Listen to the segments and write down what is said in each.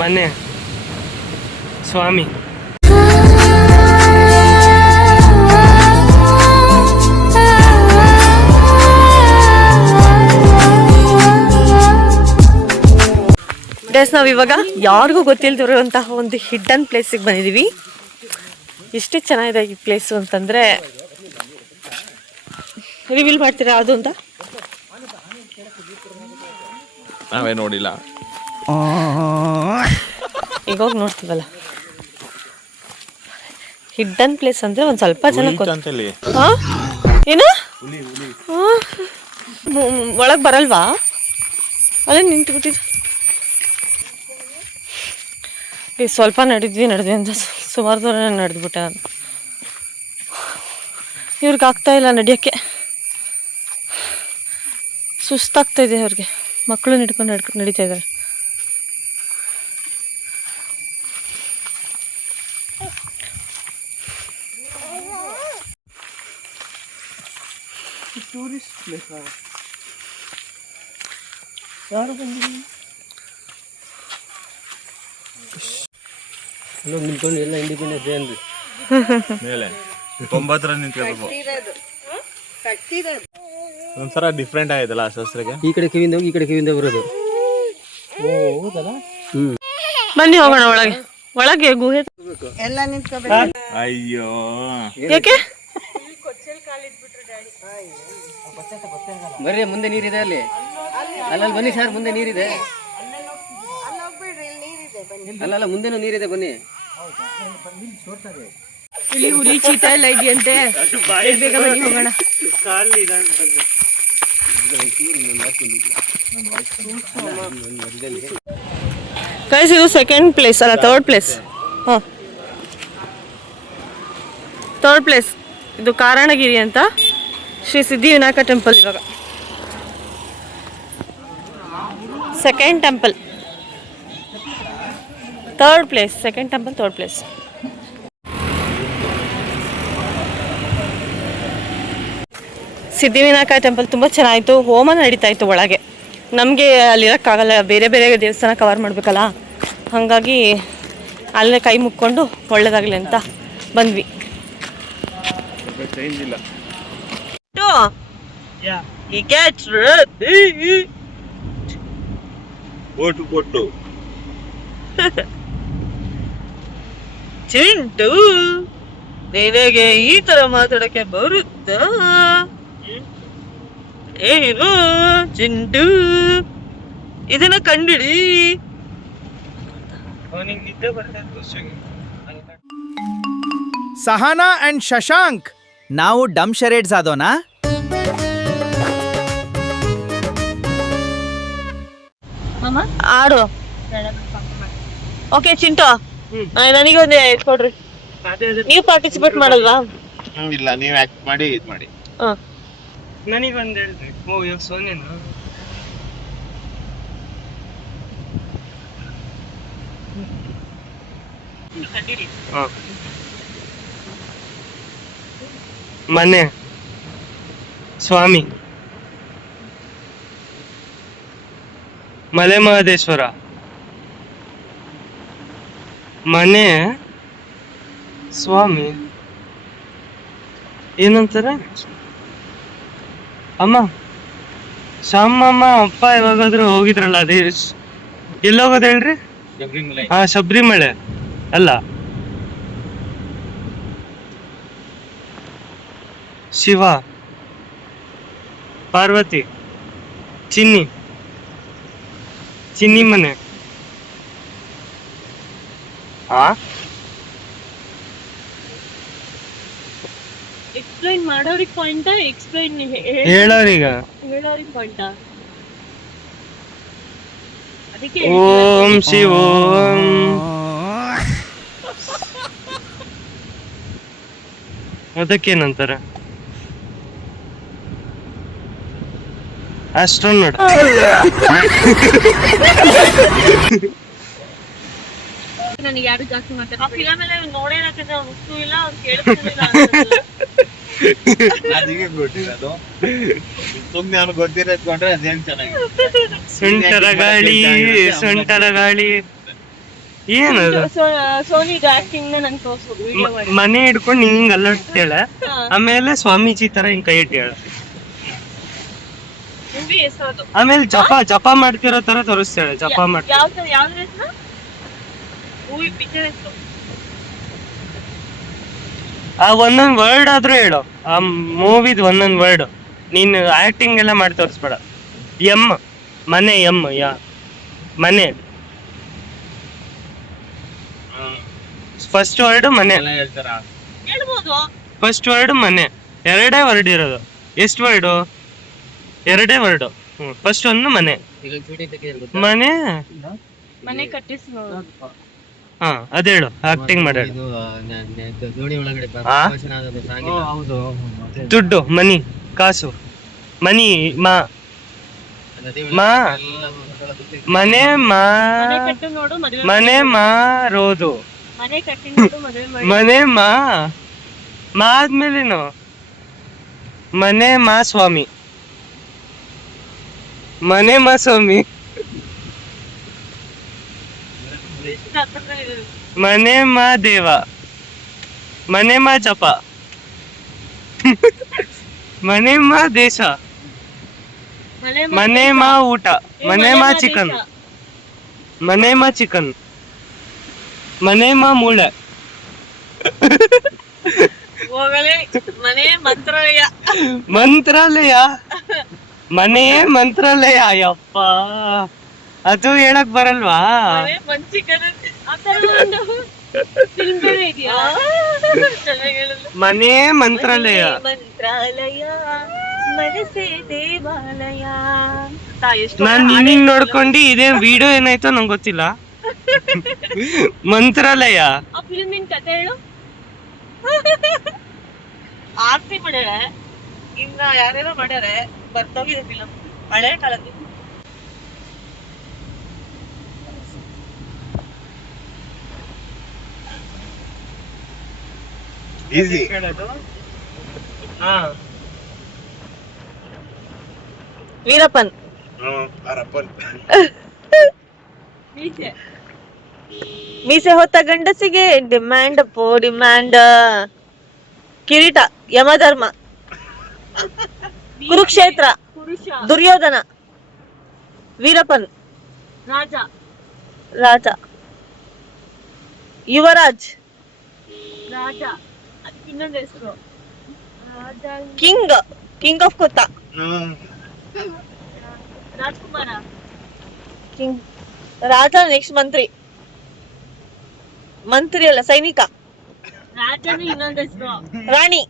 ಮನೆ ಸ್ವಾಮಿ. ನಾವ್ ಇವಾಗ ಯಾರಿಗೂ ಗೊತ್ತಿಲ್ದಿರುವಂತಹ ಒಂದು ಹಿಡ್ಡನ್ ಪ್ಲೇಸಿಗೆ ಬಂದಿದೀವಿ. ಎಷ್ಟು ಚೆನ್ನಾಗಿದೆ ಈ ಪ್ಲೇಸು ಅಂತಂದ್ರೆ, ರಿವೀಲ್ ಮಾಡ್ತೀರಾ ಅದು ಅಂತ? ನಾವೇ ನೋಡಿಲ್ಲ, ಈಗ ಹೋಗಿ ನೋಡ್ತೀವಲ್ಲ. ಹಿಡ್ಡನ್ ಪ್ಲೇಸ್ ಅಂದ್ರೆ ಒಂದ್ ಸ್ವಲ್ಪ ಜನ ಏನು ಒಳಗ್ ಬರಲ್ವಾ? ಅಲ್ಲೇ ನಿಂತು ಬಿಟ್ಟಿದ್ದು. ಸ್ವಲ್ಪ ನಡೆದ್ವಿ ಅಂತ ಸುಮಾರು ದೂರ ನಡೆದ್ಬಿಟ್ಟೆ ನಾನು. ಇವ್ರಿಗೆ ಆಗ್ತಾ ಇಲ್ಲ ನಡೆಯೋಕ್ಕೆ, ಸುಸ್ತಾಗ್ತಾ ಇದೆ ಅವ್ರಿಗೆ. ಮಕ್ಕಳು ಹಿಡ್ಕೊಂಡು ನಡೀತಾ ಇದ್ದಾರೆ. ಟೂರಿಸ್ಟ್ ಪ್ಲೇಸ್ ಯಾರು ಬಂದಿಲ್ಲ. ನಿಂತ್ಕೊಂಡು ಎಲ್ಲ ಇಂಡಿಪೆಂಡೆನ್ಸ್ ಏನ್ರಿ ಮೇಲೆ 90 ನಿಂತ್ಕೋಬೇಕು. ಒಂಥರ ಡಿಫ್ರೆಂಟ್ ಆಯ್ತಲ್ಲ ಶಾಸ್ತ್ರಕ್ಕೆ. ಈ ಕಡೆ ಕಿವಿಯಿಂದ ಹೋಗಿ ಈ ಕಡೆ ಕಿವಿಯಿಂದ ಬರೋದು. ಓ ಹೌದಲ್ಲ. ಬನ್ನಿ ಹೋಗೋಣ ಒಳಗೆ. ಒಳಗೆ ಗುಹೆ ಎಲ್ಲ ನಿಂತ್ಕೋಬೇಕು. ಅಯ್ಯೋ ಯಾಕೆ? ಬರ್ರಿ, ಮುಂದೆ ನೀರಿದೆ ಅಲ್ಲಿ. ಅಲ್ಲಲ್ಲಿ ಬನ್ನಿ ಸರ್, ಮುಂದೆ ನೀರಿದೆ. ಅಲ್ಲ ಮುಂದೆನೂ ನೀರಿದೆ, ಬನ್ನಿ. ಇಲ್ಲಿ ಹುಲಿ ಚೀತಾ ಎಲ್ಲ ಇದೆಯಂತೆ, ಬೇಗ ಬನ್ನಿ ಹೋಗೋಣ. ಗೈಸ್, ಇದು ಸೆಕೆಂಡ್ ಪ್ಲೇಸ್ ಅಲ್ಲ, ಥರ್ಡ್ ಪ್ಲೇಸ್. ಹಾಂ, ಥರ್ಡ್ ಪ್ಲೇಸ್. ಇದು ಕಾರಣಗಿರಿ ಅಂತ, ಶ್ರೀ ಸಿದ್ಧಿವಿನಾಯಕ ಟೆಂಪಲ್. ಇವಾಗ second temple, third place. Second temple, third place. Siddhivinayaka temple ತುಂಬ ಚೆನ್ನಾಯಿತು. ಹೋಮ ನಡೀತಾ ಇತ್ತು ಒಳಗೆ. ನಮಗೆ ಅಲ್ಲಿರೋಕ್ಕಾಗಲ್ಲ, ಬೇರೆ ಬೇರೆ ದೇವಸ್ಥಾನ ಕವರ್ ಮಾಡಬೇಕಲ್ಲ. ಹಾಗಾಗಿ ಅಲ್ಲೇ ಕೈ ಮುಕ್ಕೊಂಡು ಒಳ್ಳೇದಾಗಲಿ ಅಂತ ಬಂದ್ವಿ. ಚಿಂಟು, ನಿನಗೆ ಈ ತರ ಮಾತಾಡಕ್ಕೆ ಬರುತ್ತಾ? ಏನು ಚಿಂಟು, ಇದನ್ನ ಕಂಡಿಡಿ. ಸಹನಾ ಅಂಡ್ ಶಶಾಂಕ್, ನಾವು ಡಮ್ ಶರೇಡ್ಸ್ ಆದೋನಾ? ಆಡು. ಓಕೆ ಚಿಂಟು, ನನಗೊಂದು ಕೊಡ್ರಿ. ನೀವು ಪಾರ್ಟಿಸಿಪೇಟ್ ಮಾಡಲ್ವಾ? ಇಲ್ಲ, ನೀವು ಆಕ್ಟ್ ಮಾಡಿ ಇದು ಮಾಡಿ. ನನಗೊಂದು ಹೇಳಿದ್ರಿ. ಓ ಇವಾಗ ಸೋನೇನಾ? ಮನೆ ಸ್ವಾಮಿ ಮಲೆ ಮಹದೇಶ್ವರ. ಮನೆ ಸ್ವಾಮಿ ಏನಂತಾರೆ? ಅಮ್ಮ, ಶಾಮಮ್ಮ ಅಪ್ಪ ಯಾವಾಗಾದ್ರೂ ಹೋಗಿದ್ರಲ್ಲ, ಅದೇ ಎಲ್ಲೋಗೋದು ಹೇಳ್ರಿ? ಹಾ, ಶಬರಿಮಲೆ ಅಲ್ಲ, ಶಿವ ಪಾರ್ವತಿ, ಚಿನ್ನಿ ಮನೆ. ಎಕ್ಸ್ಪ್ಲೈನ್ ಮಾಡೋರಿಗೆ ಪಾಯಿಂಟ್, ಎಕ್ಸ್ಪ್ಲೈನ್ ಹೇಳೋರಿಗೆ ಪಾಯಿಂಟ್. ಓಂ ಶಿವೋಂ. ಅದಕ್ಕೇನಂತಾರೆ? ಆಸ್ಟ್ರೋನಾಟ್. ನನಗೆ ಯಾರು ಜಾಸ್ತಿ ಮಾಡ್ತಾರೆ ಫಿಲಮ್ ಎಲ್ಲ ನೋಡೇ ಇಲ್ಲ, ಅವ್ರು ಕೇಳಿಸ್ತಿಲ್ಲ. ಅದಕ್ಕೆ ಗೊತ್ತಿರೋದು, ಸುಮ್ಮನೆ ಅವ್ನು ಗೊತ್ತಿರೋದ್ಕೊಂಡ್ರೆ ಅದೇನು ಚೆನ್ನಾಗಿ. ಸುಂಟರ ಗಾಳಿ, ಸುಂಟರ ಗಾಳಿ. ಏನದು ಸೋನಿದು ಆಕ್ಟಿಂಗ್ ನ ನಂಗೆ ತೋರ್ಸು ವಿಡಿಯೋ ಮಾಡಿ. ಮನೆ ಹಿಡ್ಕೊಂಡು ಹಿಂಗ್ ಅಲ್ಲಾಡ್ತೇಳ, ಆಮೇಲೆ ಸ್ವಾಮೀಜಿ ತರ ಹಿಂಗ್ ಕೈ ಇಟ್ಟೇಳ, ಮೂವಿ ಹೆಸರು ಆಮೇಲೆ ಜಪ ಮಾಡ್ತಿರೋ ತರ ತೋರಿಸ್ತೇಳೆ. ಜಪ ಮಾಡ್ತಾ ಯಾವ್ದು ಹೆಸರು? ಮೂವಿ ಪಿಕ್ಚರ್ ಹೆಸರು? ಆ ಒಂದೊಂದ್ ವರ್ಡ್ ಆದ್ರೂ ಹೇಳು, ಆ ಮೂವಿದ್ ಒಂದೊಂದ್ ವರ್ಡ್. ನೀನು ಆಕ್ಟಿಂಗ್ ಎಲ್ಲ ಮಾಡಿ ತೋರಿಸ್ಬೇಡ. ಎಮ್ ಮನೆ, ಎಮ್ ಮನೆ ಫಸ್ಟ್ ವರ್ಡ್ ಮನೆ. ಹೇಳ್ಬೋದು. ಫಸ್ಟ್ ವರ್ಡ್ ಮನೆ, ಎರಡೇ ವರ್ಡ್ ಇರೋದು. ಎಷ್ಟು ವರ್ಡು? ಎರಡೇ ವರ್ಡು. ಫಸ್ಟ್ ಒಂದು ಮನೆ. ಮನೆ ಮನೆ ಕಟ್ಟಿಸ್ ನೋಡು. ಹಾ ಅದೇಳು, ಆಕ್ಟಿಂಗ್ ಮಾಡ. ದುಡ್ಡು, ಮನಿ, ಕಾಸು, ಮನಿ, ಮಾ ಮನೆ ಮನೆ ಕಟ್ಟು ನೋಡು ಮದುವೆ. ಮನೆ ಮಾರೋದು. ಮನೆ ಕಟ್ಟಿ ನೋಡು ಮದುವೆ ಮಾಡಿ. ಮನೆ ಮಾ ಆದ್ಮೇಲೇನು? ಮನೆ ಮಾ ಸ್ವಾಮಿ, ಮನೆ ಮಾ ಸ್ವಾಮಿ, ಮನೆ ಮಾ ದೇವ, ಮನೆ ಮಾ ಜಪ, ಮನೆ ಮಾ ದೇಶ, ಮನೆ ಮಾ ಊಟ, ಮನೆ ಮಾ ಚಿಕನ್, ಮನೆ ಮಾ ಚಿಕನ್, ಮನೆ ಮಾ ಮೂಳೆ, ಹೋಗಲೇ ಮನೆ ಮಂತ್ರಾಲಯ. ಮಂತ್ರಾಲಯ, ಮನೆ ಮಂತ್ರಾಲಯ. ಯಪ್ಪ, ಅದು ಹೇಳಕ್ ಬರಲ್ವಾ? ಮನೆ ಮಂಚಿಕನ್ ಆ ಥರ ಒಂದು film ಬೇರೆ ಇದೆಯಾ? ಚೆನ್ನಾಗಿ ಹೇಳಲ್ಲ. ಮನೆ ಮಂತ್ರಾಲಯ. ಮಂತ್ರಾಲಯ ಮನಸೇ ದೇವಾಲಯ. ನಾನ್ ನಿನ್ನಿಂಗ್ ನೋಡ್ಕೊಂಡು ಇದೇ ವಿಡಿಯೋ ಏನಾಯ್ತೋ ನಂಗೆ ಗೊತ್ತಿಲ್ಲ. ಮಂತ್ರಾಲಯ ಆ ಫಿಲ್ಮಿನ ಕತೆ ಹೇಳು. ಆರ್ತಿ ಮಾಡ್ಯಾರ, ಇನ್ನ ಯಾರ್ಯಾರೋ ಮಾಡ್ಯಾರ, ಬರ್ತೋಗಿದೆ ಫಿಲಮ್, ಹಳೆ ಕಾಲದ. ಈಸಿ. ಹಾ ವೀರಪ್ಪನ್ ಮೀಸೆ ಹೊತ್ತ ಗಂಡಸಿಗೆ ಡಿಮ್ಯಾಂಡ್ ಪೋ ಡಿಮ್ಯಾಂಡ್. ಕಿರೀಟ, ಯಮಧರ್ಮ, ಕುರುಕ್ಷೇತ್ರ, ದುರ್ಯೋಧನ, ವೀರಪ್ಪನ್, ರಾಜ, ಯುವರಾಜ್, ಇನ್ನೊಂದು ಹೆಸರು ಕಿಂಗ್ ಆಫ್ ಕೊತ್ತ, ರಾಜಕುಮಾರ, ಕಿಂಗ್, ರಾಜ ನೆಕ್ಸ್ಟ್ ಮಂತ್ರಿ ಅಲ್ಲ, ಸೈನಿಕ, ರಾಣಿ,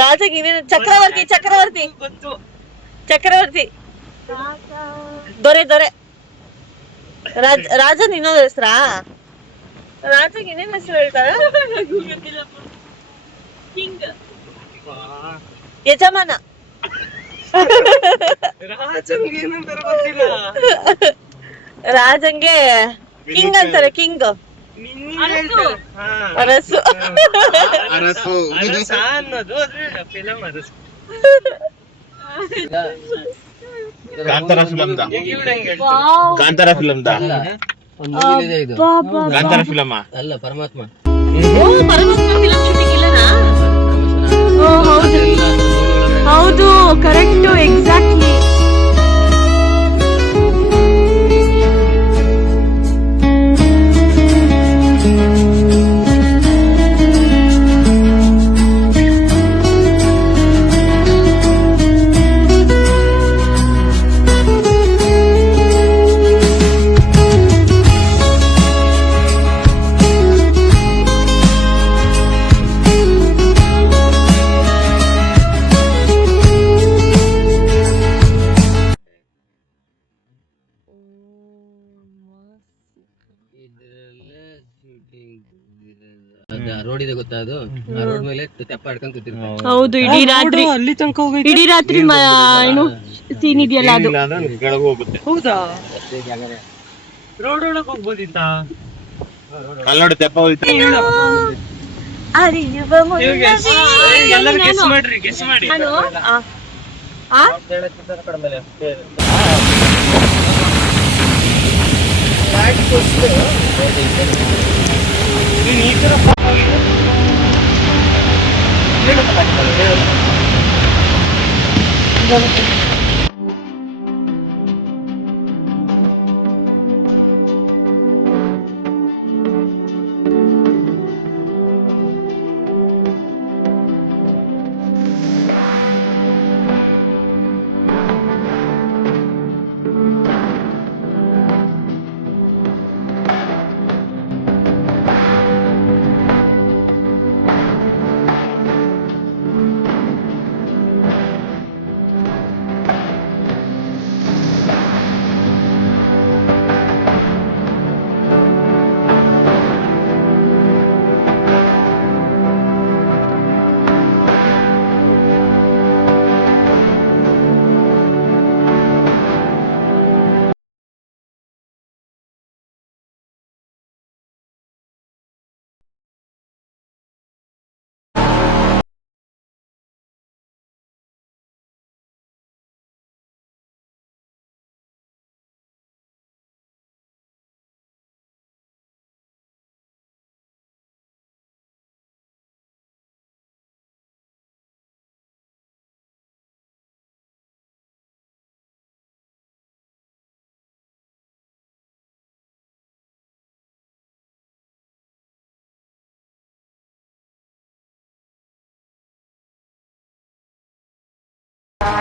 ರಾಜಗೆ ಇನ್ನೇನು? ಚಕ್ರವರ್ತಿ, ದೊರೆ, ರಾಜನ್ ಇನ್ನೊಂದು ಹೆಸರಾ? ರಾಜಗೆ ಇನ್ನೇನು ಹೆಸರು ಹೇಳ್ತಾರ? ಕಿಂಗ್, ಯಜಮಾನ, ರಾಜಂಗೆ ಕಿಂಗ್ ಅಂತಾರೆ. ಕಿಂಗ್, ಅರಸು. ಕಾಂತಾರ ಫಿಲಮ್ದ, ಕಾಂತಾರ ಫಿಲಮ್ದ, ಕಾಂತಾರ ಫಿಲಮ್ ಅಲ್ಲ ಪರಮಾತ್ಮ. ಫಿಲಂ ಶೂಟಿಂಗ್ ಇಲ್ಲನಾ? ಹೌದು, ಕರೆಕ್ಟ್, ಎಕ್ಸಾಕ್ಟ್ಲಿ. ರೋಡ್ ಇದೆ ಗೊತ್ತಾ, ಅದು ರೋಡ್ ಮೇಲೆ ತೆಪ್ಪ ಹಿಡ್ಕೊಂಡು ಕೂತಿರ್ತಾರೆ. ಹೌದು, ಅಲ್ಲಿ ತನಕ ಹೋಗೈತೆ. ಇಡೀ ರಾತ್ರಿ ಏನು ಸೀನ್ ಇದೆಯಲ್ಲ ಅದು. ಕೆಳಗೆ ಹೋಗುತ್ತೆ. ಹೌದಾ? ರೋಡ್ ಒಳಗ್ ಹೋಗ್ಬೋದಿತ್ತ? ಅಲ್ಲಿ ನೋಡಿ ತೆಪ್ಪ ಹೋಯ್ತು. ಎಲ್ಲರೂ ಗೆಸ್ ಮಾಡ್ರಿ, ಗೆಸ್ ಮಾಡಿ. ನೀನ್ ಈ ತರ